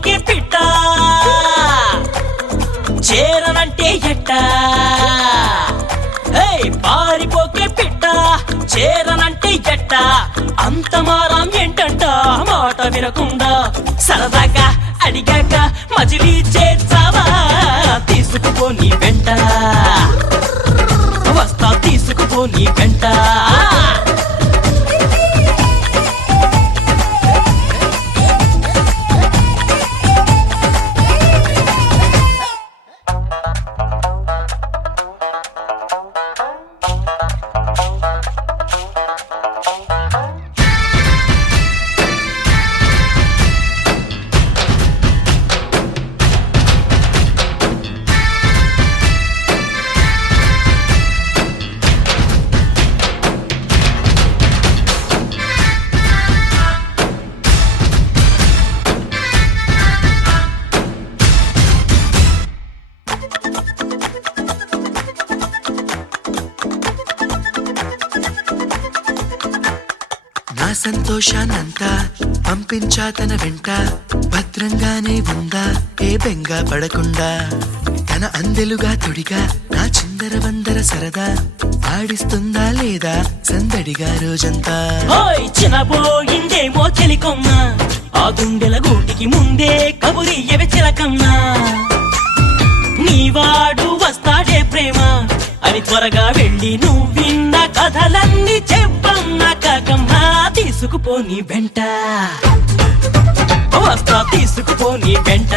పారిపోకే పిట్ట చేరనంటే ఎట్ట పారిపోకే పిట్ట చేరనంటే ఎట్ట అంత మారం ఏంటంట మాట వినకుండా సరదాగా అడిగాక మజిలీ చేర్చావా తీసుకుపో నీ వెంట వస్తా తీసుకుపో నీ వెంట నా సంతోషాన్నంతా పంపించా తన వెంట భద్రంగానే ఉందా ఏ బెంగ పడకుండా తన అందెలుగా తొడిగా నా చిందర వందర సరదా ఆడిస్తుందా లేదా సందడిగా రోజంతా చినబోయిందేమో చెలికొమ్మ ఆ గుండెల గూటికి ముందే కబురియవే చిలకన్నా నీవాడు వస్తాడే ప్రేమ అని త్వరగా వెళ్ళి నువ్వు విన్న కథలన్నీ చెప్పన్నా కాకమ్మా తీసుకుపో నీ వెంట వస్తా తీసుకుపో నీ వెంట